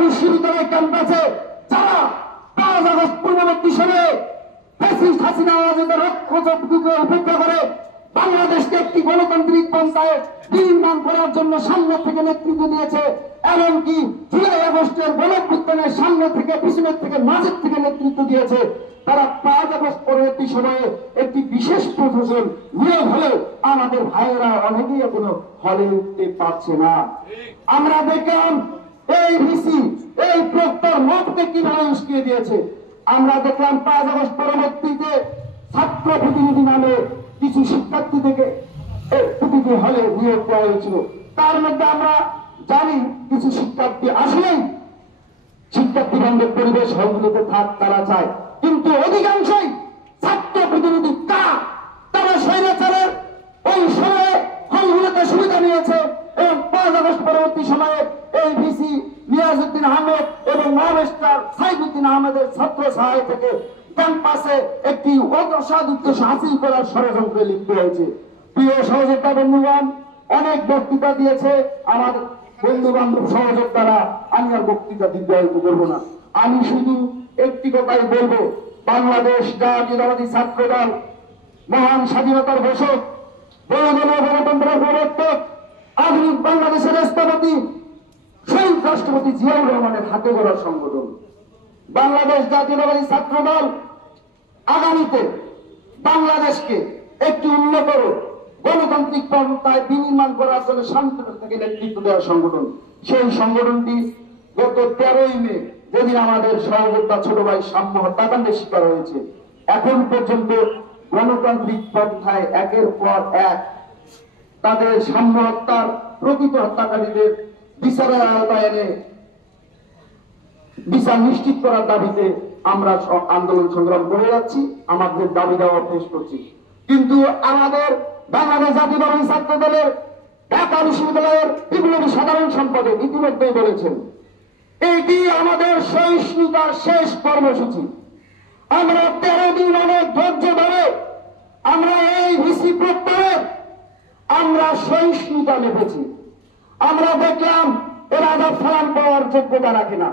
বিশ্ববিদ্যালয় ক্যাম্পাসে যারা 5 আগস্ট পূর্ববর্তী সময়ে ফ্যাসিস্ট হাসিনা আওয়াজের রক্ষকে উপেক্ষা করে বাংলাদেশকে একটি গণতান্ত্রিক পন্থায় নির্মাণ করার জন্য সামনে থেকে নেতৃত্ব দিয়েছে, এমনকি জুলাই আগস্টের গণঅভ্যুত্থানের সামনে থেকে, পিছনের থেকে, মাঝের থেকে নেতৃত্ব দিয়েছে, তারা 5 আগস্ট পরবর্তী সময়ে একটি বিশেষ প্রশাসন নিয়োগ হলেও আমাদের ভাইয়েরা অনেকেই এখনো হলে উঠতে পারছে না। আমরা দেখলাম এই ভিসি এই প্রক্টর মতকে কিভাবে উস্কিয়ে দিয়েছে। আমরা দেখলাম 5 আগস্ট পরবর্তীতে ছাত্র প্রতিনিধি নামে কিছু শিক্ষার্থী থেকে প্রতিনিধি হলে নিয়োগ দেওয়া হয়েছিল। তার মধ্যে আমরা জানি কিছু শিক্ষার্থী আসলেই শিক্ষার্থী বান্ধব পরিবেশ হলগুলোতে থাক তারা চায়, কিন্তু অধিকাংশই ছাত্র প্রতিনিধি তারা স্বৈরাচারের ওই সময়ে হলগুলোতে সুবিধা নিয়েছে এবং 5 আগস্ট পরবর্তী সময়ে এই ভিসি নিয়াজউদ্দিন আহমেদ এবং মহামেস্টার সাইফুদ্দিন আহমেদের ছাত্র সহায় থেকে ক্যাম্পাসে একটি অসাধ উদ্দেশ্য হাসিল করার ষড়যন্ত্রে লিপ্ত হয়েছে। প্রিয় সহযোদ্ধা বন্ধুগণ, অনেক বক্তৃতা দিয়েছে আমার বন্ধু বান্ধব সহযোদ্ধারা, আমি আর বক্তৃতা দীর্ঘায়িত করবো না। আমি শুধু একটি কথাই বলবো, বাংলাদেশ জাতীয়তাবাদী ছাত্র দল মহান স্বাধীনতার ঘোষক, গণতন্ত্রের গণতন্ত্রের প্রবর্তক, আধুনিক বাংলাদেশের স্থপতি শহীদ রাষ্ট্রপতি জিয়াউর রহমানের হাতে গড়া সংগঠন। বাংলাদেশ জাতীয়তাবাদী ছাত্র দল আগামীতে বাংলাদেশকে একটি উন্নত গণতান্ত্রিক পন্থায় বিনির্মাণ করার জন্য শান্তিপূর্ণ থেকে নেতৃত্ব দেওয়ার সংগঠন। সেই সংগঠনটি গত 13ই মে যেদিন আমাদের সহযোদ্ধা ছোট ভাই সাম্য হত্যাকাণ্ডের শিকার হয়েছে, এখন পর্যন্ত গণতান্ত্রিক পন্থায় একের পর এক তাদের সাম্য হত্যার প্রকৃত হত্যাকারীদের বিচারের আওতায় এনে বিচার নিশ্চিত করার দাবিতে আমরা আন্দোলন সংগ্রাম করে যাচ্ছি, আমাদের দাবি দেওয়া পেশ করছি। কিন্তু আমাদের বাংলাদেশ জাতীয়তাবাদী ছাত্র দলের ঢাকা বিশ্ববিদ্যালয়ের বিপ্লবী সাধারণ সম্পাদক ইতিমধ্যেই বলেছেন, এটি আমাদের সহিষ্ণুতার শেষ কর্মসূচি। আমরা 13 দিন অনেক ধৈর্য ধরে আমরা এই ভিসি প্রত্যাহার আমরা সহিষ্ণুতা লেগেছি। আমরা দেখলাম এরা আদাব সালাম পাওয়ার যোগ্যতা রাখে না।